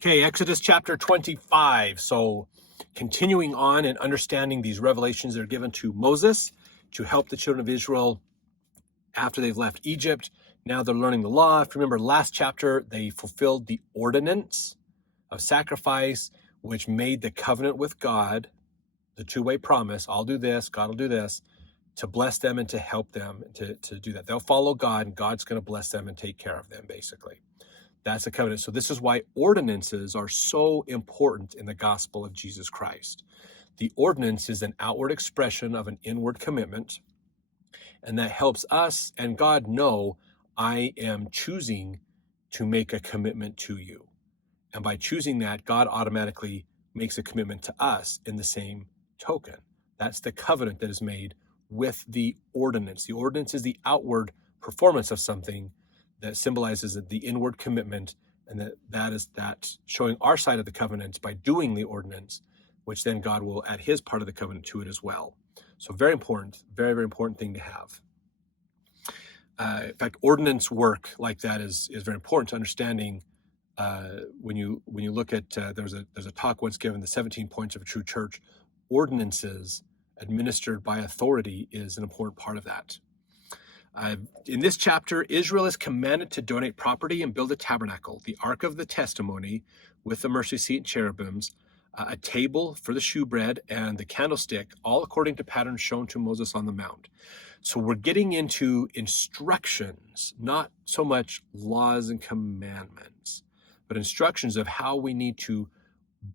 Okay, Exodus chapter 25. So continuing on and understanding these revelations that are given to Moses to help the children of Israel after they've left Egypt. Now they're learning the law. If you remember last chapter, they fulfilled the ordinance of sacrifice, which made the covenant with God, the two-way promise, I'll do this, God will do this, to bless them and to help them to do that. They'll follow God, and God's going to bless them and take care of them, basically. That's a covenant. So this is why ordinances are so important in the gospel of Jesus Christ. The ordinance is an outward expression of an inward commitment, and that helps us and God know I am choosing to make a commitment to you. And by choosing that, God automatically makes a commitment to us in the same token. That's the covenant that is made with the ordinance. The ordinance is the outward performance of something that symbolizes the inward commitment, and that is showing our side of the covenant by doing the ordinance, which then God will add his part of the covenant to it as well. So very important, very, very important thing to have. In fact, ordinance work like that is very important to understanding. When you look at there's a talk once given, the 17 points of a true church. Ordinances administered by authority is an important part of that. In this chapter, Israel is commanded to donate property and build a tabernacle, the ark of the testimony with the mercy seat and cherubims, a table for the shewbread, and the candlestick, all according to patterns shown to Moses on the mount. So we're getting into instructions, not so much laws and commandments, but instructions of how we need to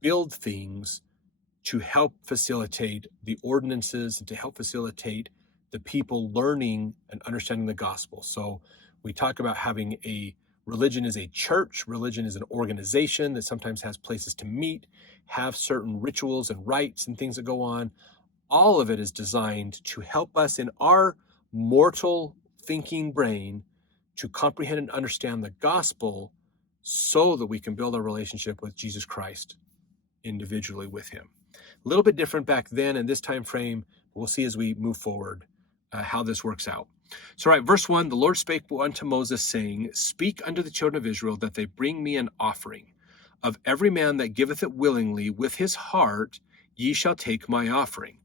build things to help facilitate the ordinances and to help facilitate the people learning and understanding the gospel. So we talk about having a religion is a church, religion is an organization that sometimes has places to meet, have certain rituals and rites and things that go on. All of it is designed to help us in our mortal thinking brain to comprehend and understand the gospel so that we can build our relationship with Jesus Christ individually with him. A little bit different back then in this time frame. We'll see as we move forward how this works out. So, right, verse 1, the Lord spake unto Moses, saying, Speak unto the children of Israel that they bring me an offering. Of every man that giveth it willingly with his heart, ye shall take my offering.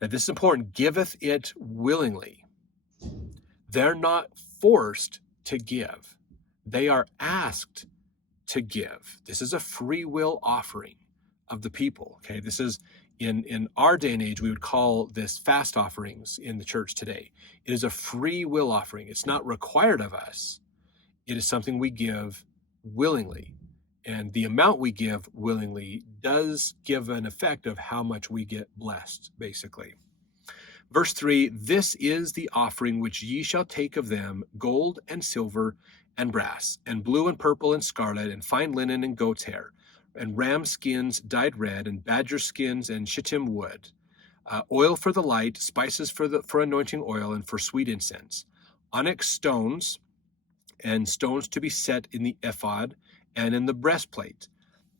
Now, this is important. Giveth it willingly. They're not forced to give. They are asked to give. This is a free will offering of the people. Okay, this is in our day and age, we would call this fast offerings in the church today. It is a free will offering. It's not required of us. It is something we give willingly. And the amount we give willingly does give an effect of how much we get blessed, basically. Verse 3, This is the offering which ye shall take of them, gold and silver and brass, and blue and purple and scarlet, and fine linen and goat's hair, and ram skins dyed red, and badger skins and shittim wood, oil for the light, spices for anointing oil, and for sweet incense, onyx stones, and stones to be set in the ephod and in the breastplate.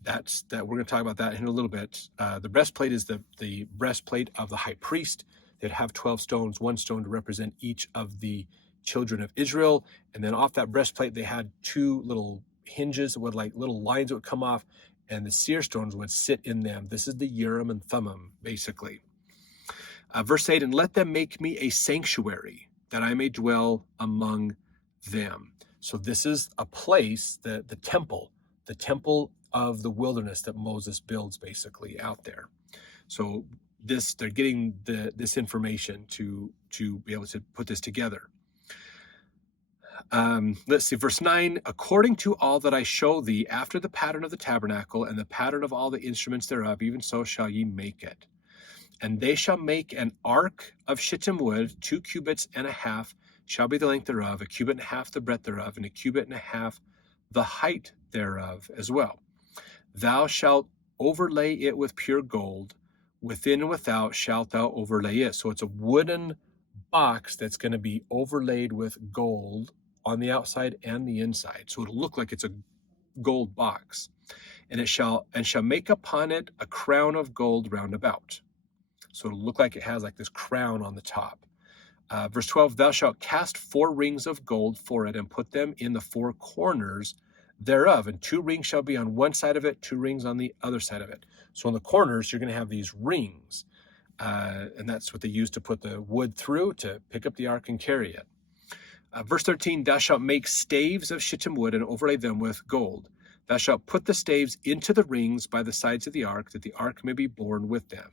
We're going to talk about that in a little bit. The breastplate is the breastplate of the high priest. They'd have 12 stones, one stone to represent each of the children of Israel. And then off that breastplate, they had two little hinges with like little lines that would come off, and the seer stones would sit in them. This is the Urim and Thummim, basically. Verse 8, And let them make me a sanctuary, that I may dwell among them. So this is a place, the temple of the wilderness that Moses builds basically out there. So they're getting this information to be able to put this together. Let's see, verse 9, According to all that I show thee after the pattern of the tabernacle and the pattern of all the instruments thereof, even so shall ye make it. And they shall make an ark of shittim wood, 2 cubits and a half shall be the length thereof, 1 cubit and a half the breadth thereof, and 1 cubit and a half the height thereof as well. Thou shalt overlay it with pure gold, within and without shalt thou overlay it. So it's a wooden box that's going to be overlaid with gold on the outside and the inside. So it'll look like it's a gold box. And it shall make upon it a crown of gold round about. So it'll look like it has like this crown on the top. Verse 12, Thou shalt cast 4 rings of gold for it, and put them in the 4 corners thereof, and 2 rings shall be on one side of it, 2 rings on the other side of it. So on the corners, you're going to have these rings, and that's what they use to put the wood through to pick up the ark and carry it. Verse 13, thou shalt make staves of shittim wood and overlay them with gold. Thou shalt put the staves into the rings by the sides of the ark, that the ark may be borne with them.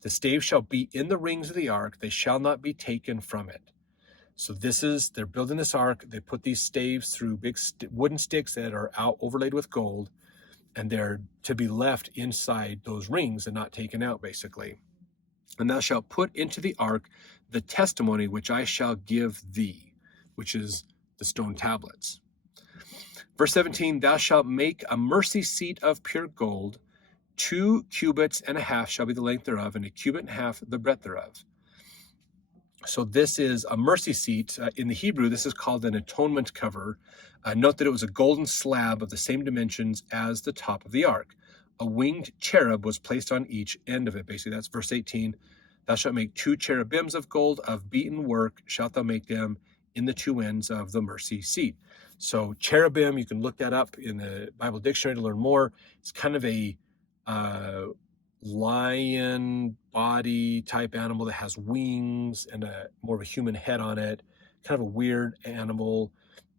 The staves shall be in the rings of the ark, they shall not be taken from it. So they're building this ark, they put these staves through big wooden sticks that are overlaid with gold, and they're to be left inside those rings and not taken out, basically. And thou shalt put into the ark the testimony which I shall give thee, which is the stone tablets. Verse 17, thou shalt make a mercy seat of pure gold, 2 cubits and a half shall be the length thereof, and 1 cubit and a half the breadth thereof. So this is a mercy seat. In the Hebrew, this is called an atonement cover. Note that it was a golden slab of the same dimensions as the top of the ark. A winged cherub was placed on each end of it. Basically, that's verse 18. Thou shalt make 2 cherubims of gold, of beaten work shalt thou make them in the 2 ends of the mercy seat. So cherubim, you can look that up in the Bible dictionary to learn more. It's kind of a lion body type animal that has wings and more of a human head on it. Kind of a weird animal.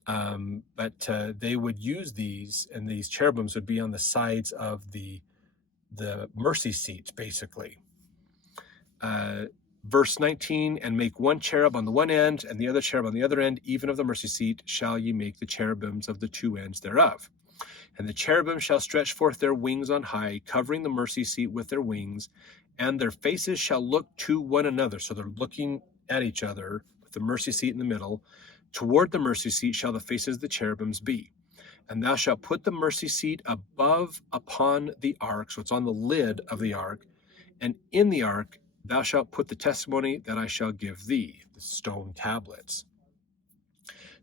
But they would use these, and these cherubims would be on the sides of the mercy seat, basically. Verse 19, and make 1 cherub on the one end, and the other cherub on the other end, even of the mercy seat, shall ye make the cherubims of the 2 ends thereof. And the cherubim shall stretch forth their wings on high, covering the mercy seat with their wings, and their faces shall look to one another. So they're looking at each other with the mercy seat in the middle. Toward the mercy seat shall the faces of the cherubims be. And thou shalt put the mercy seat above upon the ark, so it's on the lid of the ark, and in the ark thou shalt put the testimony that I shall give thee, the stone tablets.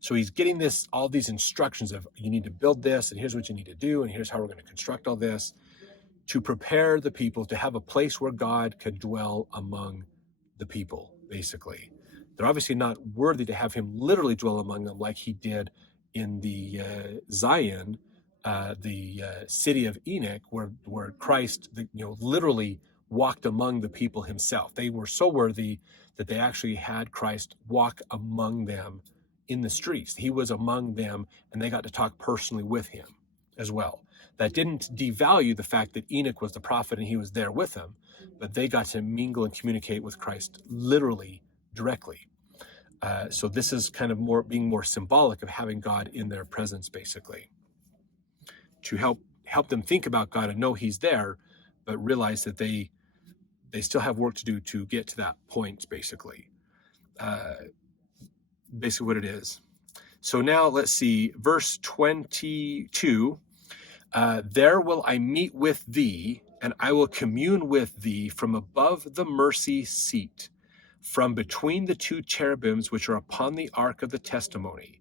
So he's getting all these instructions of, you need to build this, and here's what you need to do, and here's how we're going to construct all this, to prepare the people to have a place where God can dwell among the people, basically. They're obviously not worthy to have him literally dwell among them like he did in the Zion, the city of Enoch, where Christ, literally walked among the people himself. They were so worthy that they actually had Christ walk among them in the streets. He was among them, and they got to talk personally with him as well. That didn't devalue the fact that Enoch was the prophet and he was there with them, but they got to mingle and communicate with Christ literally, directly. So this is kind of being more symbolic of having God in their presence, basically, to help them think about God and know he's there, but realize that they still have work to do to get to that point, basically. Basically what it is. So now let's see, verse 22, there will I meet with thee, and I will commune with thee from above the mercy seat, from between the 2 cherubims which are upon the ark of the testimony,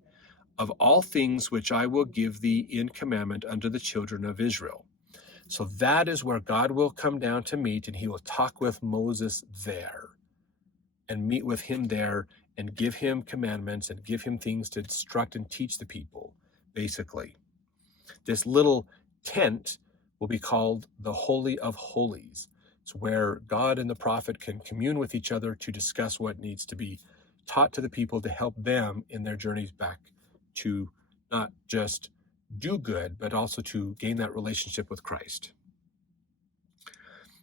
of all things which I will give thee in commandment unto the children of Israel. So that is where God will come down to meet, and he will talk with Moses there and meet with him there and give him commandments and give him things to instruct and teach the people, basically. This little tent will be called the Holy of Holies. It's where God and the prophet can commune with each other to discuss what needs to be taught to the people to help them in their journeys back to not just do good, but also to gain that relationship with Christ.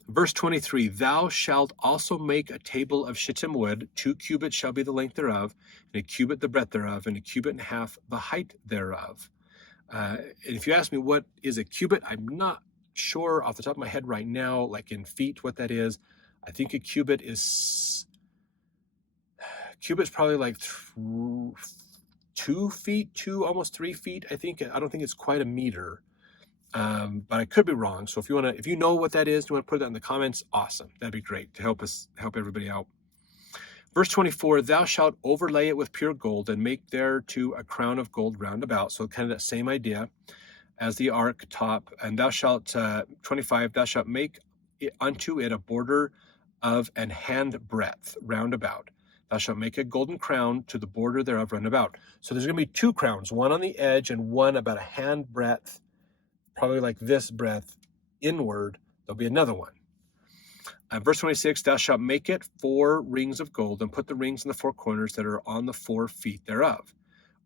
Verse 23, thou shalt also make a table of shittim wood, 2 cubits shall be the length thereof, and 1 cubit the breadth thereof, and 1 cubit and a half the height thereof. And if you ask me what is a cubit, I'm not sure off the top of my head right now, like in feet, what that is. I think a cubit's probably like 2 feet, almost 3 feet. I don't think it's quite a meter. But I could be wrong. So if you know what that is, you want to put that in the comments, awesome. That'd be great to help everybody out. Verse 24, thou shalt overlay it with pure gold and make thereto a crown of gold round about. So kind of that same idea as the ark top. And thou shalt, 25, thou shalt make unto it a border of an hand breadth round about. Thou shalt make a golden crown to the border thereof round about. So there's going to be 2 crowns, one on the edge and one about a hand breadth, probably like this breadth inward. There'll be another one. Verse 26, thou shalt make it 4 rings of gold, and put the rings in the 4 corners that are on the 4 feet thereof.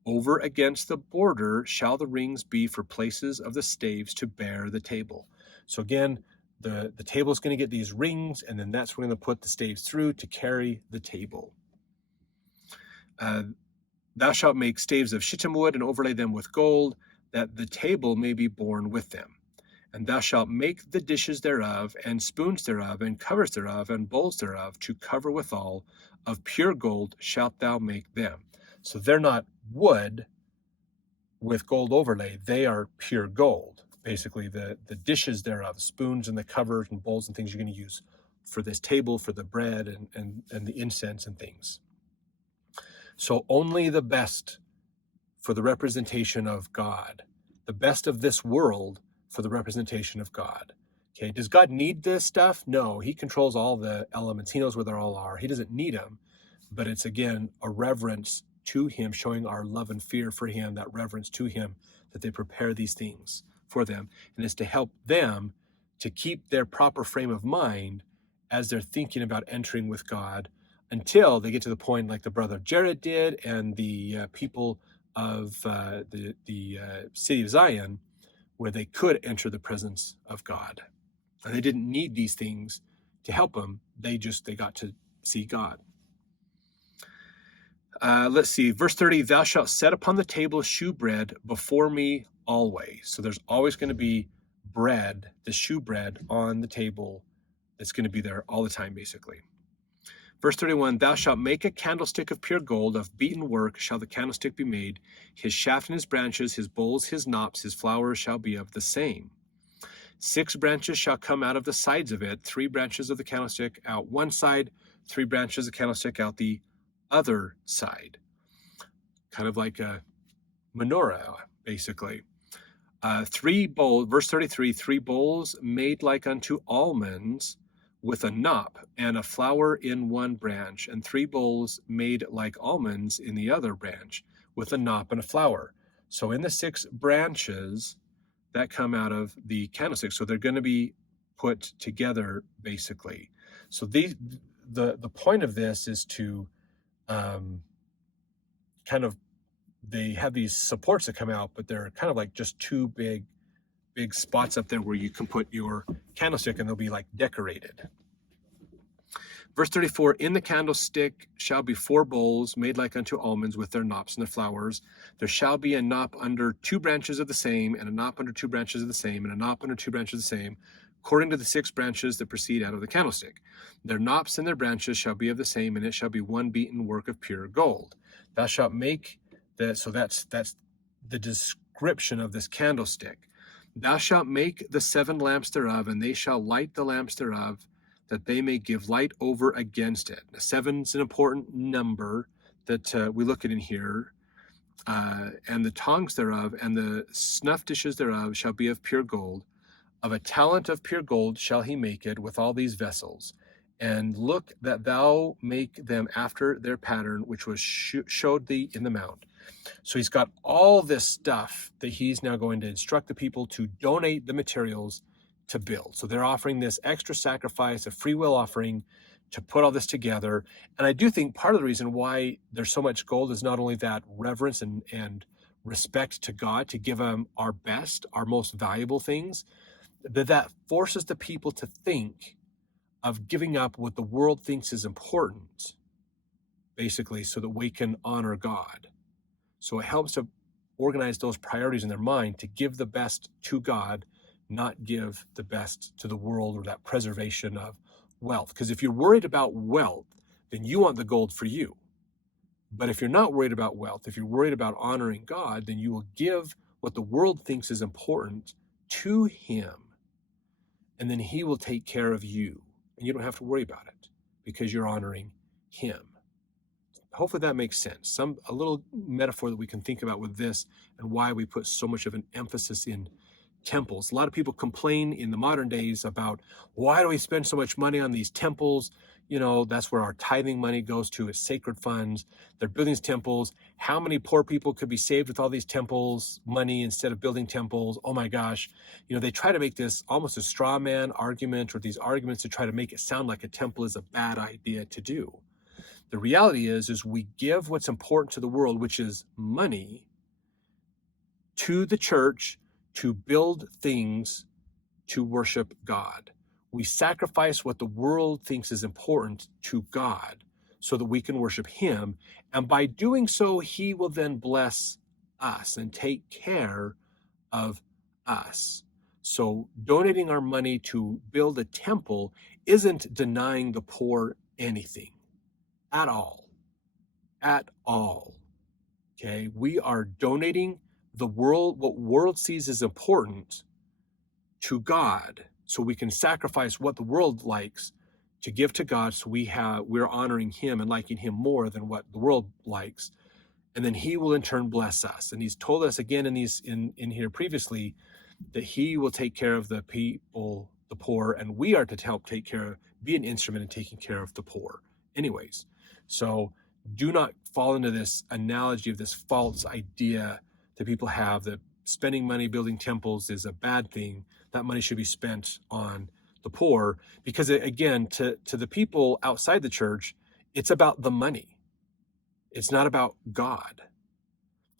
Over against the border shall the rings be for places of the staves to bear the table. So again, the table is going to get these rings, and then that's where we're going to put the staves through to carry the table. Thou shalt make staves of shittim wood, and overlay them with gold, that the table may be borne with them. And thou shalt make the dishes thereof, and spoons thereof, and covers thereof, and bowls thereof, to cover withal. Of pure gold shalt thou make them. So they're not wood with gold overlay. They are pure gold. Basically, the dishes thereof, spoons and the covers and bowls and things you're going to use for this table, for the bread and the incense and things. So only the best for the representation of God, the best of this world for the representation of God. Okay, does God need this stuff? No, he controls all the elements. He knows where they all are. He doesn't need them, but it's again a reverence to him, showing our love and fear for him, that reverence to him, that they prepare these things for them. And it's to help them to keep their proper frame of mind as they're thinking about entering with God, until they get to the point like the brother Jared did and the people of the city of Zion, where they could enter the presence of God. And they didn't need these things to help them. They got to see God. Let's see, verse 30, thou shalt set upon the table shewbread before me always. So there's always going to be bread, the shewbread on the table. It's going to be there all the time, basically. Verse 31, thou shalt make a candlestick of pure gold, of beaten work shall the candlestick be made. His shaft and his branches, his bowls, his knops, his flowers shall be of the same. 6 branches shall come out of the sides of it, 3 branches of the candlestick out one side, 3 branches of the candlestick out the other side. Kind of like a menorah, basically. 3 bowls, verse 33, 3 bowls made like unto almonds, with a knop and a flower in one branch, and 3 bowls made like almonds in the other branch, with a knop and a flower. So in the 6 branches that come out of the candlestick, so they're going to be put together, basically. So the point of this is to kind of, they have these supports that come out, but they're kind of like just 2 big spots up there where you can put your candlestick, and they'll be like decorated. Verse 34, in the candlestick shall be 4 bowls made like unto almonds, with their knops and their flowers. There shall be a knop under 2 branches of the same, and a knop under 2 branches of the same, and a knop under 2 branches of the same, according to the 6 branches that proceed out of the candlestick. Their knops and their branches shall be of the same, and it shall be one beaten work of pure gold. Thou shalt make that. So that's the description of this candlestick. Thou shalt make the 7 lamps thereof, and they shall light the lamps thereof, that they may give light over against it. Now, 7's an important number that we look at in here. And the tongs thereof and the snuff dishes thereof shall be of pure gold. Of a talent of pure gold shall he make it, with all these vessels. And look that thou make them after their pattern, which was showed thee in the mount. So he's got all this stuff that he's now going to instruct the people to donate the materials to build. So they're offering this extra sacrifice, a free will offering, to put all this together. And I do think part of the reason why there's so much gold is not only that reverence and respect to God, to give him our best, our most valuable things, but that forces the people to think of giving up what the world thinks is important, basically, so that we can honor God. So it helps to organize those priorities in their mind, to give the best to God, not give the best to the world or that preservation of wealth. Because if you're worried about wealth, then you want the gold for you. But if you're not worried about wealth, if you're worried about honoring God, then you will give what the world thinks is important to him, and then he will take care of you. And you don't have to worry about it because you're honoring him. Hopefully that makes sense. A little metaphor that we can think about with this, and why we put so much of an emphasis in temples. A lot of people complain in the modern days about, why do we spend so much money on these temples? You know, that's where our tithing money goes to, is sacred funds. They're building these temples. How many poor people could be saved with all these temples money instead of building temples? Oh my gosh. You know, they try to make this almost a straw man argument, or these arguments to try to make it sound like a temple is a bad idea to do. The reality is we give what's important to the world, which is money, to the church to build things to worship God. We sacrifice what the world thinks is important to God so that we can worship him. And by doing so, he will then bless us and take care of us. So donating our money to build a temple isn't denying the poor anything at all. At all. Okay, we are donating the world, what world sees as important, to God, so we can sacrifice what the world likes to give to God, so we're honoring him and liking him more than what the world likes, and then he will in turn bless us. And he's told us again in here previously that he will take care of the people, the poor, and we are to help be an instrument in taking care of the poor anyways. So do not fall into this analogy of this false idea that people have that spending money building temples is a bad thing. That money should be spent on the poor, because again, to the people outside the church, it's about the money. It's not about God.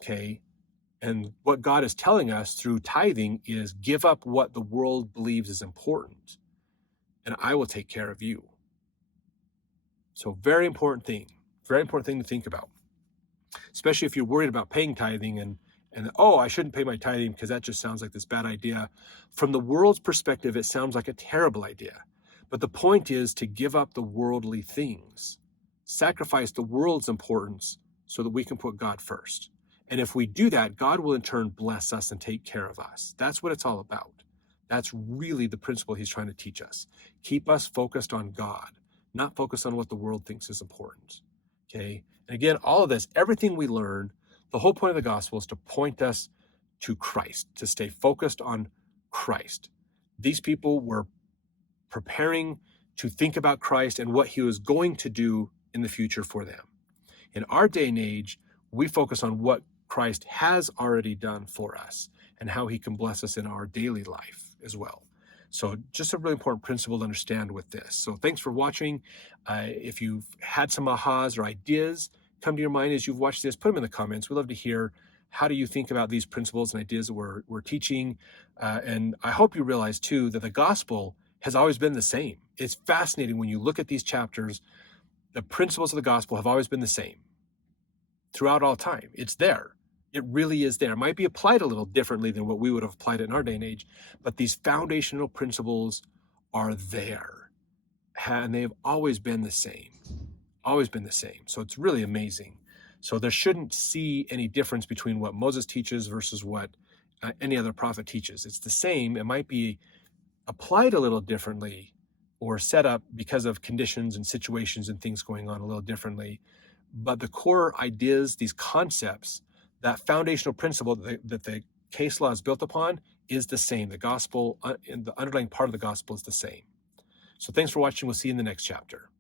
Okay? And what God is telling us through tithing is, give up what the world believes is important, and I will take care of you. So very important thing to think about, especially if you're worried about paying tithing and oh, I shouldn't pay my tithing because that just sounds like this bad idea. From the world's perspective, it sounds like a terrible idea. But the point is to give up the worldly things, sacrifice the world's importance so that we can put God first. And if we do that, God will in turn bless us and take care of us. That's what it's all about. That's really the principle he's trying to teach us. Keep us focused on God, not focused on what the world thinks is important. Okay? And again, all of this, everything we learn, the whole point of the gospel is to point us to Christ, to stay focused on Christ. These people were preparing to think about Christ and what he was going to do in the future for them. In our day and age, we focus on what Christ has already done for us and how he can bless us in our daily life as well. So just a really important principle to understand with this. So thanks for watching. If you've had some ahas or ideas come to your mind as you've watched this, put them in the comments. We'd love to hear, how do you think about these principles and ideas that we're teaching? And I hope you realize too that the gospel has always been the same. It's fascinating when you look at these chapters, the principles of the gospel have always been the same throughout all time. It's there. It really is there. It might be applied a little differently than what we would have applied it in our day and age, but these foundational principles are there. And they've always been the same. Always been the same. So it's really amazing. So there shouldn't see any difference between what Moses teaches versus what any other prophet teaches. It's the same. It might be applied a little differently or set up because of conditions and situations and things going on a little differently. But the core ideas, these concepts, that foundational principle that the case law is built upon is the same. The gospel, and the underlying part of the gospel is the same. So thanks for watching. We'll see you in the next chapter.